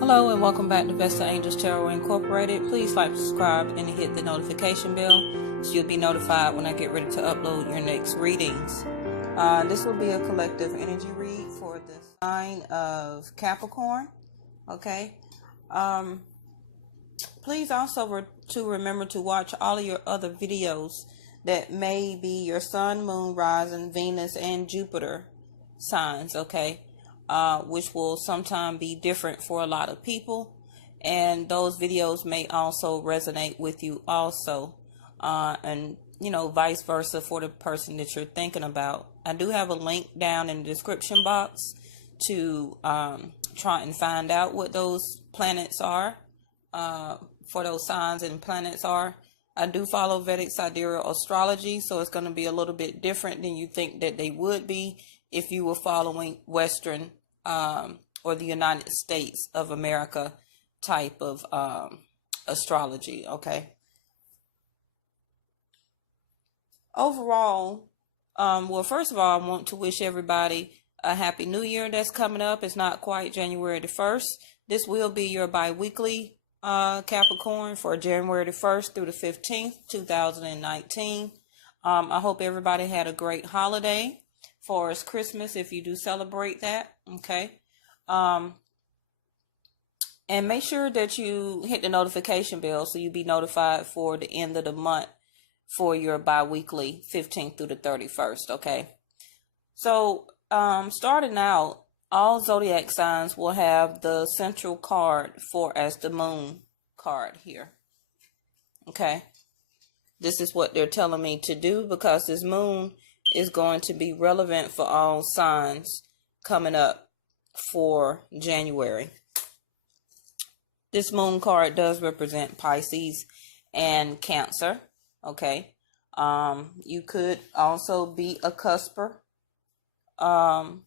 Hello and welcome back to Vesta Angels Tarot Incorporated. Please like, subscribe, and hit the notification bell so you'll be notified when I get ready to upload your next readings. This will be a collective energy read for the sign of Capricorn. Okay. Please also remember to watch all of your other videos that may be your Sun, Moon, Rising, Venus, and Jupiter signs. Okay. Which will sometimes be different for a lot of people, and those videos may also resonate with you also, and vice versa for the person that you're thinking about. I do have a link down in the description box to try and find out what those planets are, for those signs and planets are. I do follow Vedic Astrology, so it's going to be a little bit different than you think that they would be if you were following Western or the United States of America type of astrology. Okay. Overall, well, first of all, I want to wish everybody a happy new year that's coming up. It's not quite January the 1st. This will be your bi-weekly Capricorn for January the 1st through the 15th, 2019. I hope everybody had a great holiday for us Christmas, if you do celebrate that. Okay. And make sure that you hit the notification bell so you'll be notified for the end of the month for your bi-weekly 15th through the 31st. Okay. So, starting out, all zodiac signs will have the central card as the moon card here. Okay. This is what they're telling me to do, because this moon is going to be relevant for all signs coming up for January. This moon card does represent Pisces and Cancer. Okay. You could also be a cusper. Or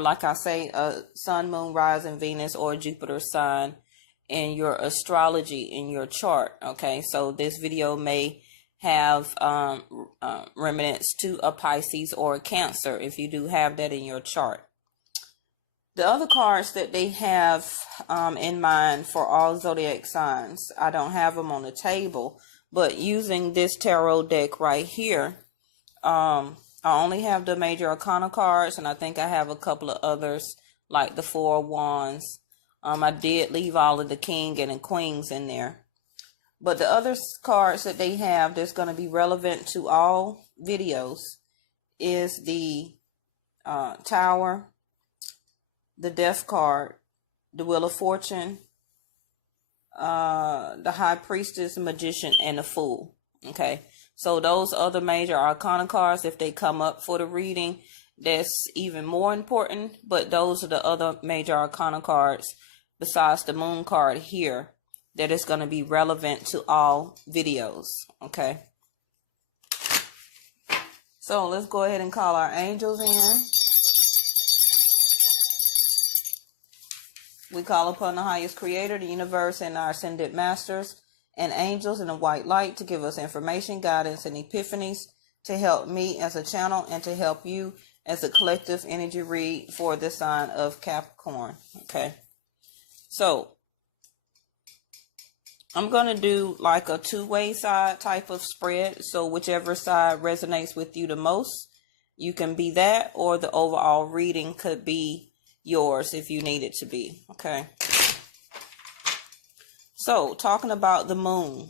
like I say, a Sun, Moon, Rising, Venus, or Jupiter sign in your astrology in your chart. Okay. So this video may have remnants to a Pisces or a Cancer if you do have that in your chart. The other cards that they have in mind for all zodiac signs, I don't have them on the table, but using this tarot deck right here, I only have the major arcana cards, and I think I have a couple of others like the Four of Wands. I did leave all of the King and the Queens in there. But the other cards that they have that's going to be relevant to all videos is the Tower, the Death card, the Wheel of Fortune, the High Priestess, Magician, and the Fool. Okay, so those other major arcana cards, if they come up for the reading, that's even more important. But those are the other major arcana cards besides the Moon card here that is going to be relevant to all videos. Okay. So let's go ahead and call our angels in. We call upon the highest creator, the universe, and our ascended masters and angels in the white light to give us information, guidance, and epiphanies to help me as a channel and to help you as a collective energy read for the sign of Capricorn. Okay. So I'm going to do like a two-way side type of spread. So whichever side resonates with you the most, you can be that, or the overall reading could be yours if you need it to be. Okay. So talking about the moon,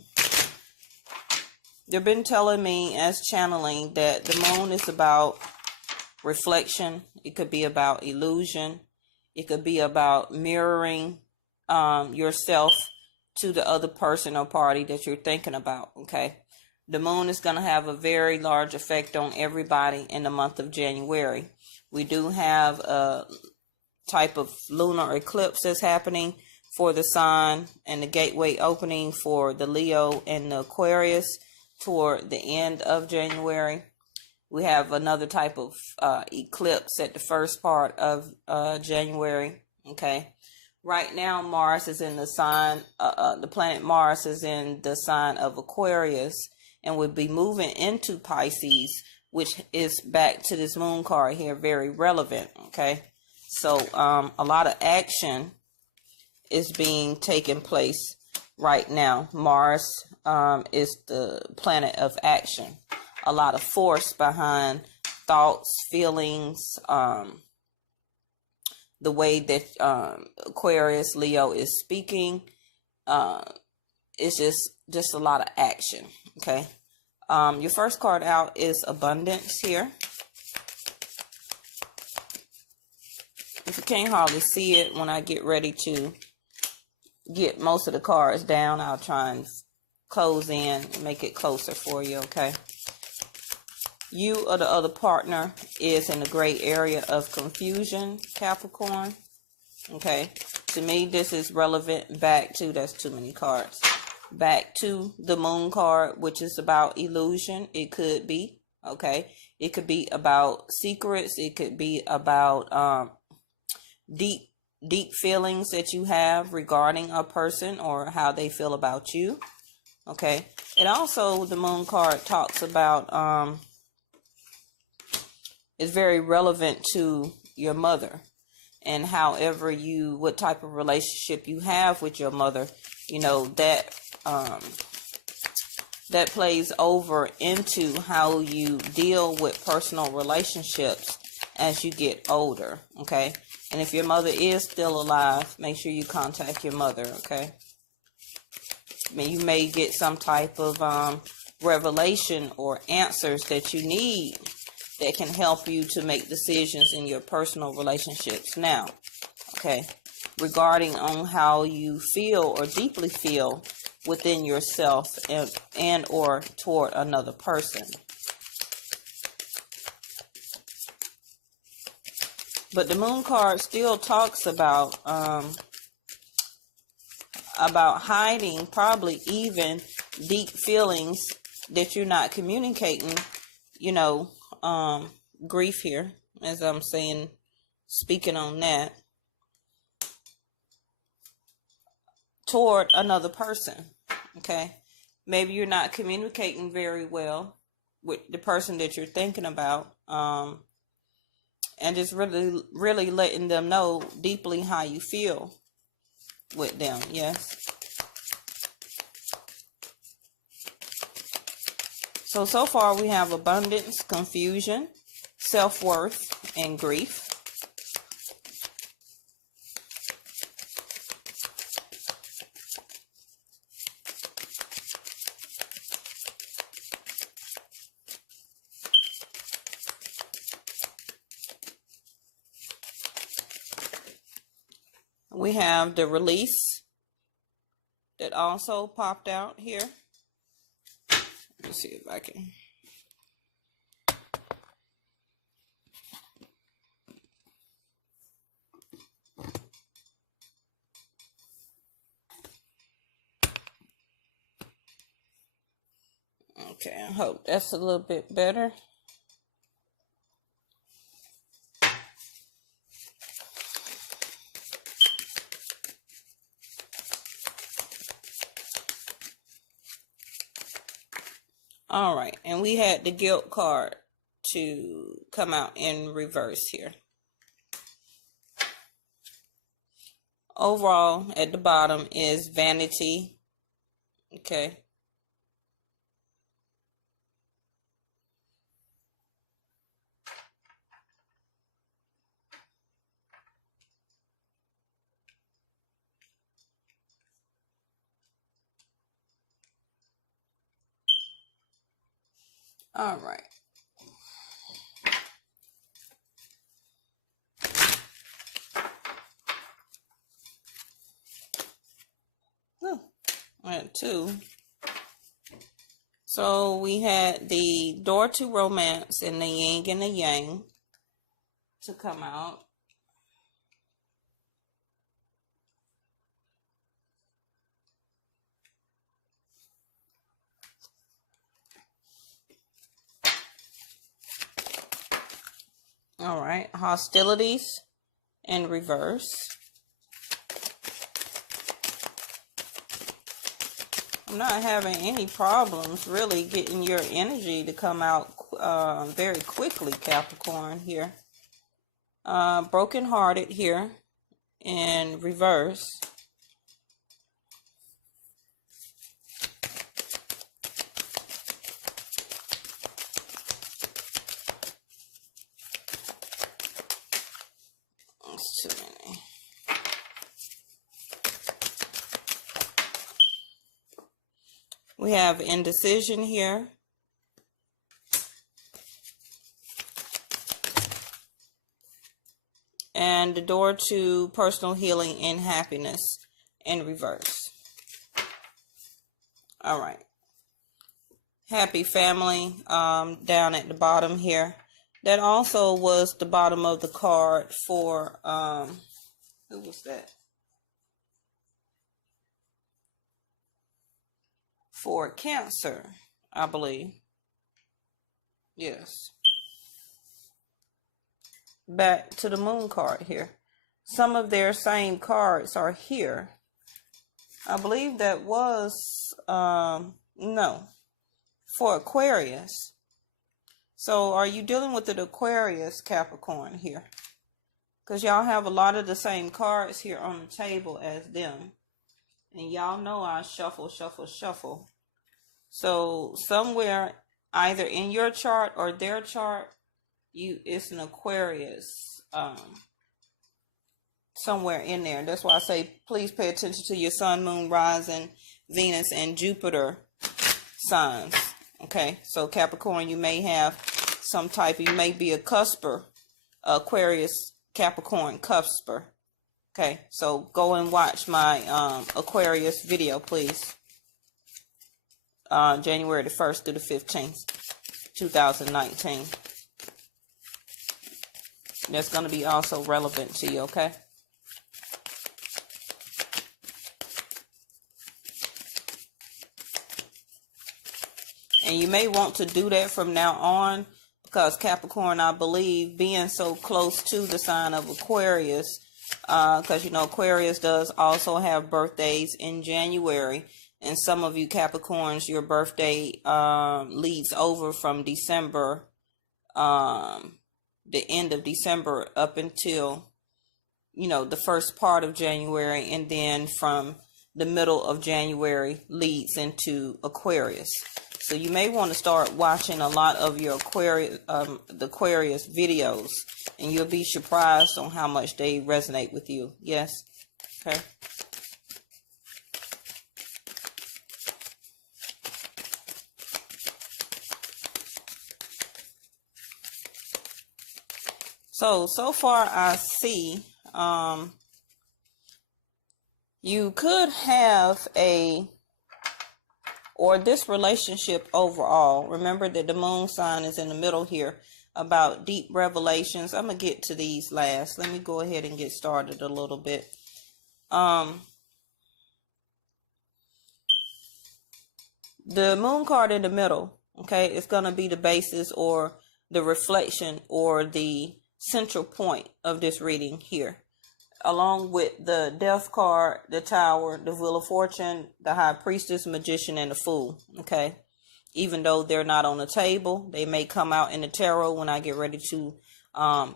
they've been telling me as channeling that the moon is about reflection. It could be about illusion. It could be about mirroring yourself to the other person or party that you're thinking about. Okay. The moon is going to have a very large effect on everybody in the month of January. We do have a type of lunar eclipse that's happening for the sign, and the gateway opening for the Leo and the Aquarius toward the end of January. We have another type of eclipse at the first part of January. Okay. Right now, Mars is in the sign, the planet Mars is in the sign of Aquarius, and will be moving into Pisces, which is back to this moon card here, very relevant. Okay. So a lot of action is being taken place right now. Mars is the planet of action. A lot of force behind thoughts, feelings, the way that Aquarius, Leo is speaking. It's just a lot of action. Okay. Your first card out is abundance here. If you can't hardly see it, when I get ready to get most of the cards down, I'll try and close in and make it closer for you. Okay. You or the other partner is in the gray area of confusion, Capricorn. Okay. To me, this is relevant back to, that's too many cards, back to the moon card, which is about illusion. It could be, okay. It could be about secrets. It could be about deep feelings that you have regarding a person or how they feel about you. Okay. And also the moon card talks about, it's very relevant to your mother, and however what type of relationship you have with your mother, you know, that plays over into how you deal with personal relationships as you get older. Okay. And if your mother is still alive, make sure you contact your mother. Okay. I mean, you may get some type of revelation or answers that you need that can help you to make decisions in your personal relationships now. Okay. Regarding on how you feel or deeply feel within yourself and or toward another person. But the moon card still talks about hiding probably even deep feelings that you're not communicating, you know, grief here, as I'm saying, speaking on that, toward another person. Okay. Maybe you're not communicating very well with the person that you're thinking about, and just really letting them know deeply how you feel with them. Yes. So far we have abundance, confusion, self-worth, and grief. We have the release that also popped out here. Let me see if I can. Okay, I hope that's a little bit better. All right, and we had the guilt card to come out in reverse here. Overall, at the bottom is vanity. Okay. All right. Oh, I had two. So we had the door to romance and the yin and the yang to come out. All right, hostilities in reverse. I'm not having any problems really getting your energy to come out very quickly, Capricorn, here. brokenhearted here in reverse. That's too many. We have indecision here. And the door to personal healing and happiness in reverse. All right. Happy family down at the bottom here. That also was the bottom of the card for, who was that? For Cancer, I believe. Yes. Back to the moon card here. Some of their same cards are here. I believe that was, no, for Aquarius. So are you dealing with an Aquarius Capricorn here? Because y'all have a lot of the same cards here on the table as them. And y'all know I shuffle, shuffle, shuffle. So somewhere, either in your chart or their chart, it's an Aquarius somewhere in there. That's why I say please pay attention to your sun, moon, rising, Venus, and Jupiter signs. Okay, so Capricorn, you may have some type, you may be a cusper, Aquarius, Capricorn cusper. Okay, so go and watch my Aquarius video, please. January the 1st through the 15th, 2019. That's going to be also relevant to you, okay? And you may want to do that from now on, because Capricorn, I believe, being so close to the sign of Aquarius, because, you know, Aquarius does also have birthdays in January. And some of you Capricorns, your birthday leads over from December, the end of December up until, you know, the first part of January, and then from the middle of January leads into Aquarius. So you may want to start watching a lot of your Aquarius, the Aquarius videos, and you'll be surprised on how much they resonate with you. Yes? Okay. So far I see, you could have or this relationship overall, remember that the moon sign is in the middle here, about deep revelations. I'm going to get to these last. Let me go ahead and get started a little bit. The moon card in the middle, okay, is going to be the basis or the reflection or the central point of this reading here, along with the Death card, the Tower, the Wheel of Fortune, the High Priestess, Magician, and the Fool. Okay, even though they're not on the table, they may come out in the tarot when I get ready to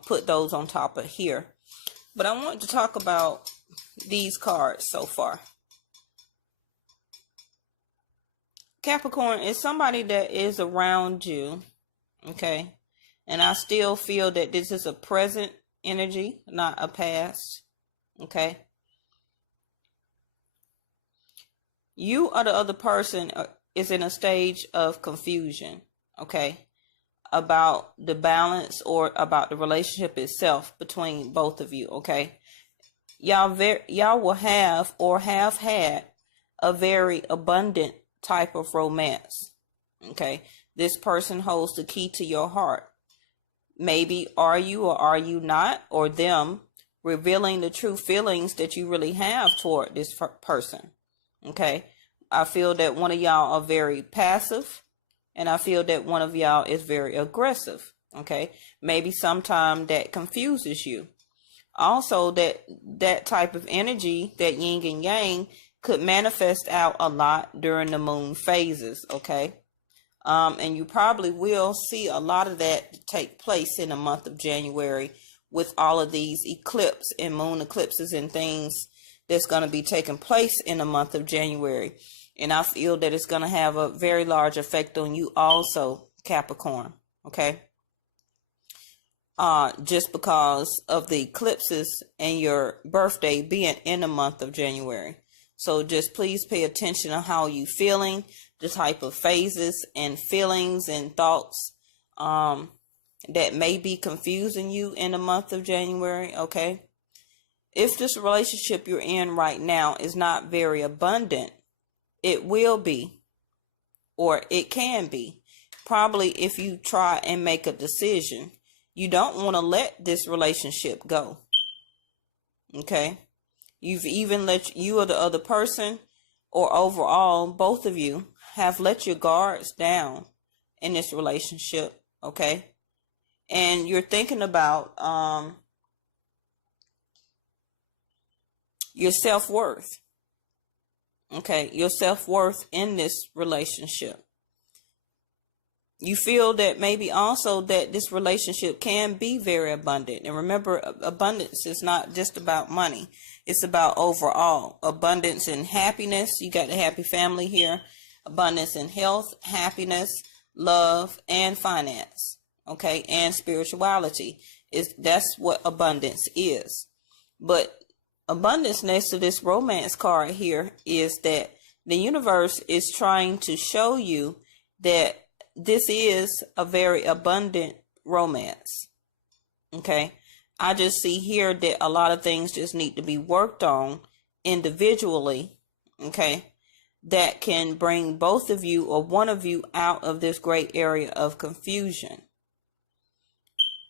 put those on top of here. But I want to talk about these cards so far. Capricorn is somebody that is around you, okay? And I still feel that this is a present energy, not a past, okay? You or the other person is in a stage of confusion, okay? About the balance or about the relationship itself between both of you, okay? Y'all will have or have had a very abundant type of romance, okay? This person holds the key to your heart. Maybe are you or are you not, or them revealing the true feelings that you really have toward this person, okay? I feel that one of y'all are very passive, and I feel that one of y'all is very aggressive, okay? Maybe sometime that confuses you. Also, that type of energy, that yin and yang, could manifest out a lot during the moon phases, okay? And you probably will see a lot of that take place in the month of January with all of these eclipse and moon eclipses and things that's going to be taking place in the month of January. And I feel that it's going to have a very large effect on you also, Capricorn. Okay. Just because of the eclipses and your birthday being in the month of January. So just please pay attention to how you feeling, the type of phases and feelings and thoughts that may be confusing you in the month of January. Okay. If this relationship you're in right now is not very abundant, it will be, or it can be, probably if you try and make a decision. You don't want to let this relationship go. Okay. You've even let you or the other person, or overall, both of you have let your guards down in this relationship. Okay. And you're thinking about your self-worth. Okay. Your self-worth in this relationship. You feel that maybe also that this relationship can be very abundant. And remember, abundance is not just about money. It's about overall abundance and happiness. You got the happy family here. Abundance in health, happiness, love, and finance. Okay. And spirituality. That's what abundance is. But abundance next to this romance card here is that the universe is trying to show you that this is a very abundant romance. Okay. I just see here that a lot of things just need to be worked on individually. Okay. That can bring both of you or one of you out of this great area of confusion.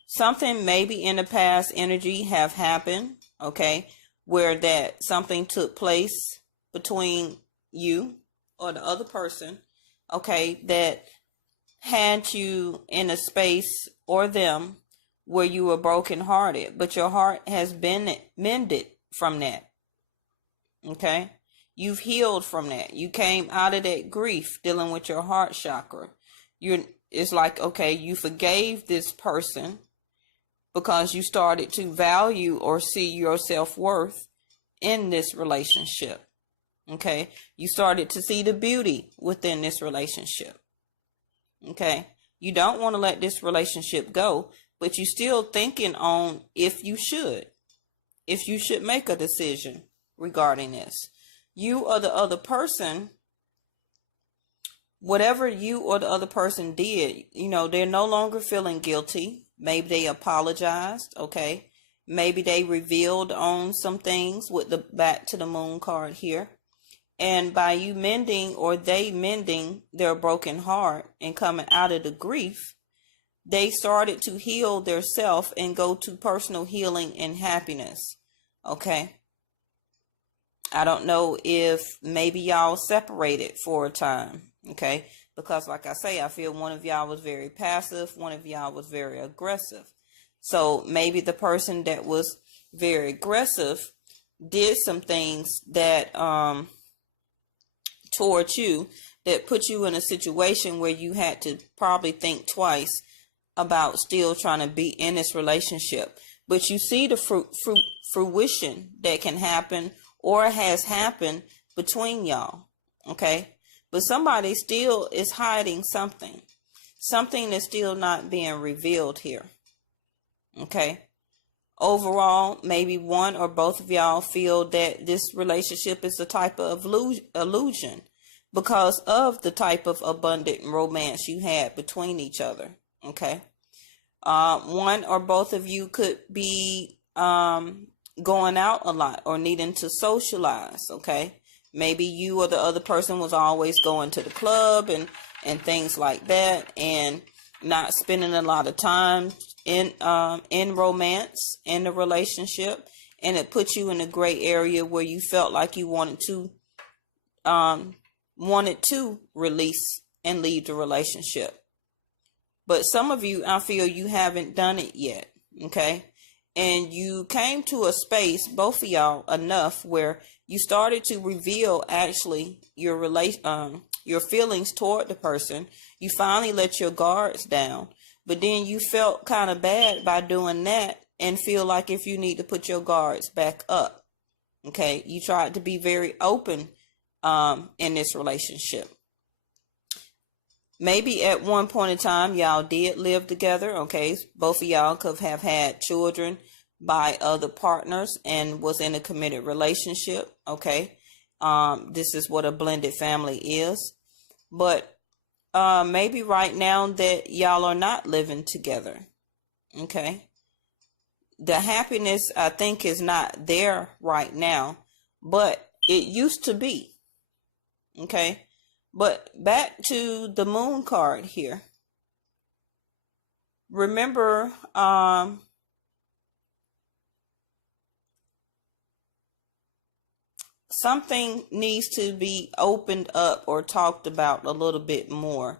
Something maybe in the past energy have happened. Okay. Where that something took place between you or the other person. Okay. That had you in a space, or them, where you were brokenhearted, but your heart has been mended from that. Okay. You've healed from that. You came out of that grief dealing with your heart chakra. It's like, okay, you forgave this person because you started to value or see your self-worth in this relationship. Okay. You started to see the beauty within this relationship. Okay. You don't want to let this relationship go, but you're still thinking on if you should make a decision regarding this. You or the other person, whatever you or the other person did, they're no longer feeling guilty. Maybe they apologized. Okay. Maybe they revealed on some things with the back to the moon card here. And by you mending, or they mending their broken heart and coming out of the grief, they started to heal their self and go to personal healing and happiness. Okay. I don't know if maybe y'all separated for a time. Okay. Because like I say, I feel one of y'all was very passive. One of y'all was very aggressive. So maybe the person that was very aggressive did some things that, towards you, that put you in a situation where you had to probably think twice about still trying to be in this relationship. But you see the fruition that can happen or has happened between y'all. Okay. But somebody still is hiding something. Something that's still not being revealed here. Okay. Overall, maybe one or both of y'all feel that this relationship is a type of illusion because of the type of abundant romance you had between each other. Okay. One or both of you could be going out a lot or needing to socialize. Okay. Maybe you or the other person was always going to the club and things like that, and not spending a lot of time in romance in the relationship, and it put you in a gray area where you felt like you wanted to release and leave the relationship. But some of you, I feel you haven't done it yet. Okay. And you came to a space, both of y'all, enough where you started to reveal actually your feelings toward the person. You finally let your guards down, but then you felt kind of bad by doing that and feel like if you need to put your guards back up. Okay, you tried to be very open in this relationship. Maybe at one point in time, y'all did live together. Okay, both of y'all could have had children by other partners and was in a committed relationship. Okay, this is what a blended family is. But maybe right now that y'all are not living together. Okay, the happiness, I think, is not there right now, but it used to be. Okay, but back to the moon card here. Remember, something needs to be opened up or talked about a little bit more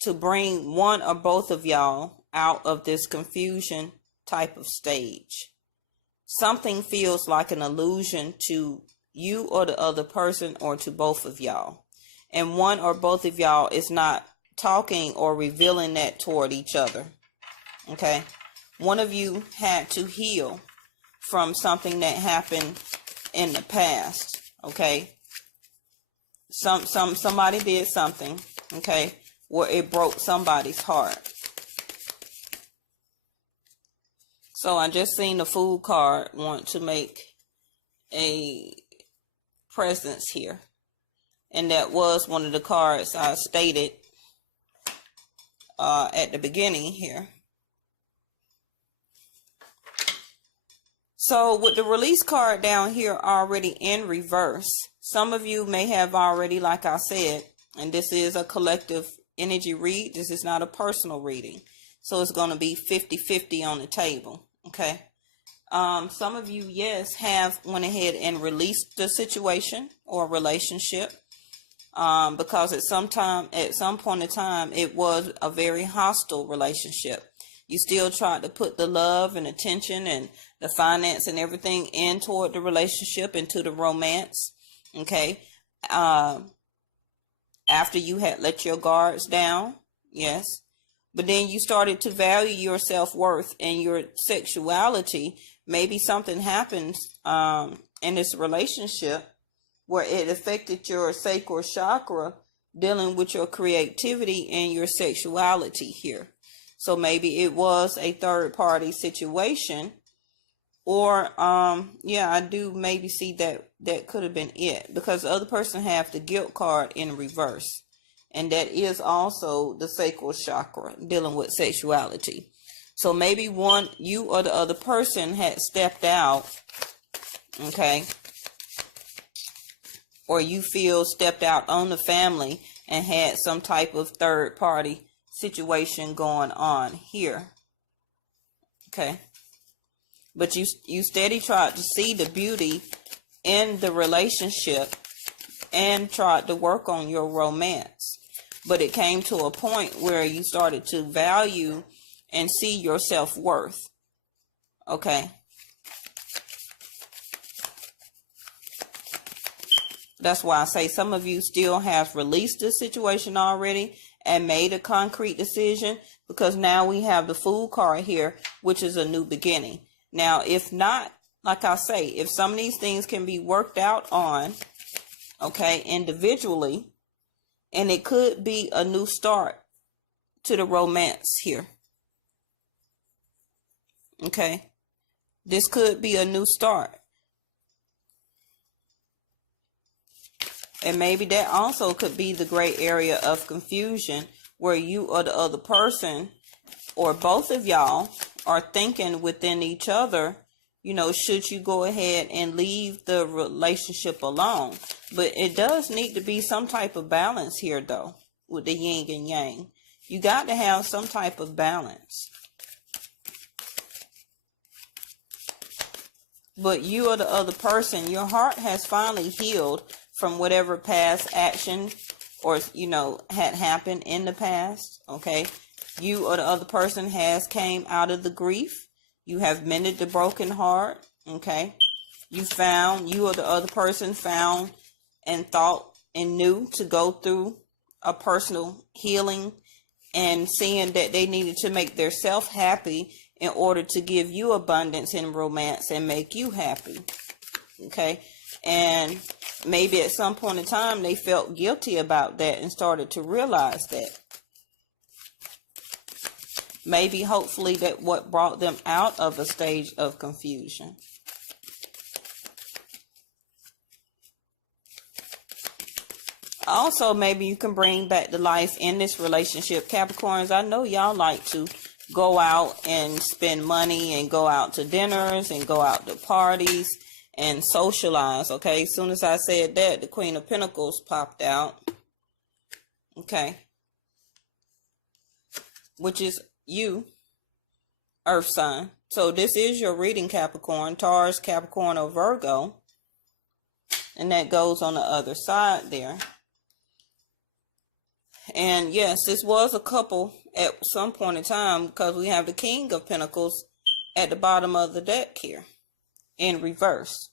to bring one or both of y'all out of this confusion type of stage. Something feels like an illusion to you or the other person, or to both of y'all. And one or both of y'all is not talking or revealing that toward each other. Okay? One of you had to heal from something that happened in the past. Okay? Somebody did something, okay, where it broke somebody's heart. So I just seen the Fool card want to make a presence here. And that was one of the cards I stated at the beginning here. So with the release card down here already in reverse, some of you may have already, like I said, and this is a collective energy read. This is not a personal reading. So it's going to be 50-50 on the table. Okay. Some of you, yes, have went ahead and released the situation or relationship. Because at some point in time, it was a very hostile relationship. You still tried to put the love and attention and the finance and everything in toward the relationship, into the romance. Okay. After you had let your guards down. Yes. But then you started to value your self-worth and your sexuality. Maybe something happens in this relationship where it affected your sacral chakra, dealing with your creativity and your sexuality here. So maybe it was a third party situation, or yeah, I do maybe see that could have been it, because the other person have the guilt card in reverse, and that is also the sacral chakra, dealing with sexuality. So maybe you or the other person had stepped out, okay, or you feel stepped out on the family and had some type of third party situation going on here. Okay. But you steady tried to see the beauty in the relationship and tried to work on your romance. But it came to a point where you started to value and see your self-worth. Okay. That's why I say some of you still have released the situation already and made a concrete decision, because now we have the Fool card here, which is a new beginning. Now, if not, like I say, if some of these things can be worked out on, okay, individually, and it could be a new start to the romance here. Okay. This could be a new start. And maybe that also could be the gray area of confusion, where you or the other person, or both of y'all, are thinking within each other, you know, should you go ahead and leave the relationship alone? But it does need to be some type of balance here, though, with the yin and yang. You got to have some type of balance. But you or the other person, your heart has finally healed from whatever past action or, you know, had happened in the past. Okay. You or the other person has came out of the grief. You have mended the broken heart. Okay. You or the other person found and thought and knew to go through a personal healing, and seeing that they needed to make themselves happy in order to give you abundance in romance and make you happy. Okay. And maybe at some point in time they felt guilty about that and started to realize that. Maybe, hopefully, that what brought them out of a stage of confusion. Also, maybe you can bring back to life in this relationship. Capricorns, I know y'all like to go out and spend money and go out to dinners and go out to parties and socialize, okay? As soon as I said that, the Queen of Pentacles popped out, okay? Which is you, Earth sign. So this is your reading, Capricorn, Taurus, Capricorn, or Virgo. And that goes on the other side there. And yes, this was a couple at some point in time, because we have the King of Pentacles at the bottom of the deck here in reverse.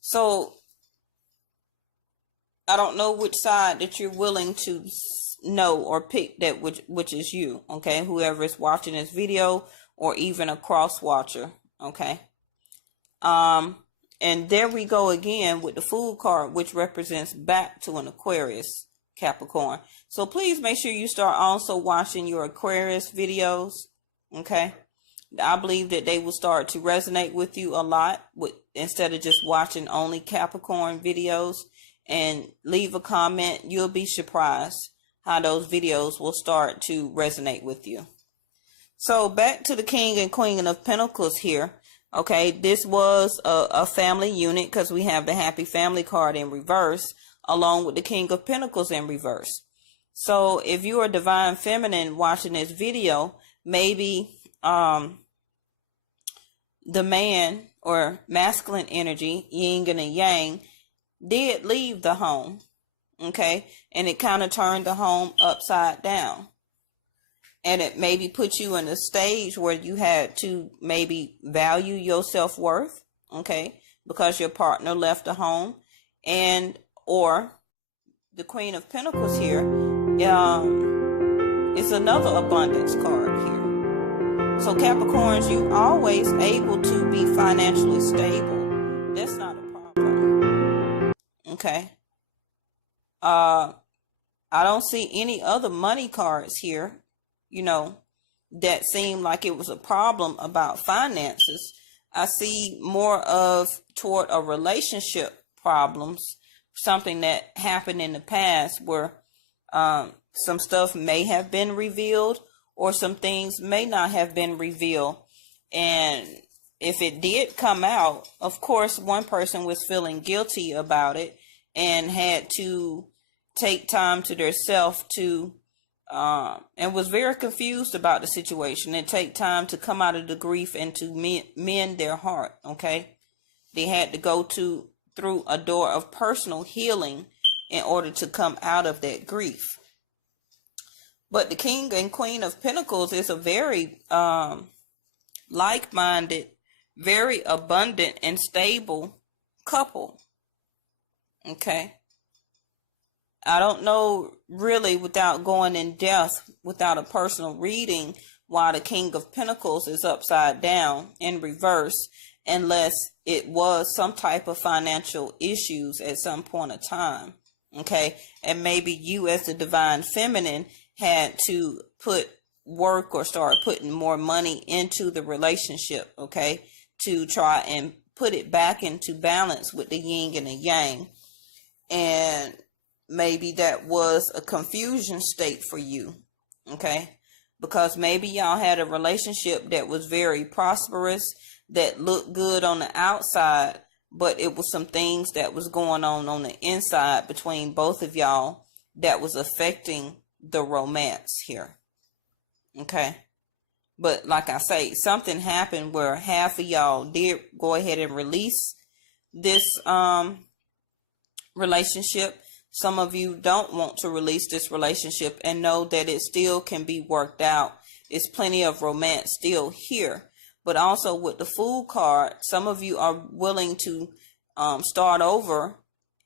So I don't know which side that you're willing to know or pick, that which is you, okay? Whoever is watching this video, or even a cross watcher, okay? And there we go again with the Fool card, which represents back to an Aquarius, Capricorn. So please make sure you start also watching your Aquarius videos, okay? I believe that they will start to resonate with you a lot, instead of just watching only Capricorn videos. And leave a comment. You'll be surprised how those videos will start to resonate with you. So back to the King and Queen of Pentacles here. Okay, this was a family unit, because we have the Happy Family card in reverse, along with the King of Pentacles in reverse. So if you are Divine Feminine watching this video, maybe the man or masculine energy, yin and yang, did leave the home, okay? And it kind of turned the home upside down. And it maybe put you in a stage where you had to maybe value your self-worth, okay? Because your partner left the home. And, or the Queen of Pentacles here is another abundance card here. So Capricorns, you always able to be financially stable. That's not a problem. Okay. I don't see any other money cards here, you know, that seem like it was a problem about finances. I see more of toward a relationship problems, something that happened in the past where some stuff may have been revealed, or some things may not have been revealed. And if it did come out, of course, one person was feeling guilty about it and had to take time to themselves to, and was very confused about the situation, and take time to come out of the grief and to mend their heart, okay? They had to go through a door of personal healing in order to come out of that grief. But the King and Queen of Pentacles is a very like-minded, very abundant and stable couple. Okay. I don't know really, without going in depth, without a personal reading, why the King of Pentacles is upside down in reverse, unless it was some type of financial issues at some point of time. Okay. And maybe you as the Divine Feminine had to put work or start putting more money into the relationship, okay, to try and put it back into balance with the yin and the yang. And maybe that was a confusion state for you, okay, because maybe y'all had a relationship that was very prosperous, that looked good on the outside, but it was some things that was going on the inside between both of y'all that was affecting the romance here. Okay. But like I say, something happened where half of y'all did go ahead and release this relationship. Some of you don't want to release this relationship and know that it still can be worked out. It's plenty of romance still here. But also with the Fool card, some of you are willing to start over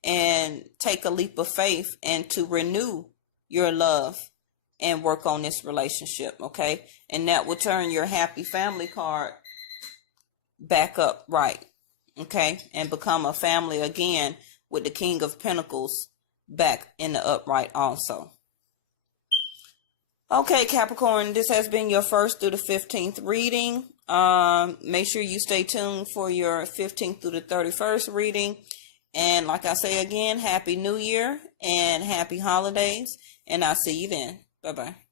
and take a leap of faith and to renew your love and work on this relationship, okay? And that will turn your happy family card back up right, okay? And become a family again with the King of Pentacles back in the upright also. Okay, Capricorn, this has been your 1st through the 15th reading. Make sure you stay tuned for your 15th through the 31st reading. And like I say again, Happy New Year and Happy Holidays. And I'll see you then. Bye-bye.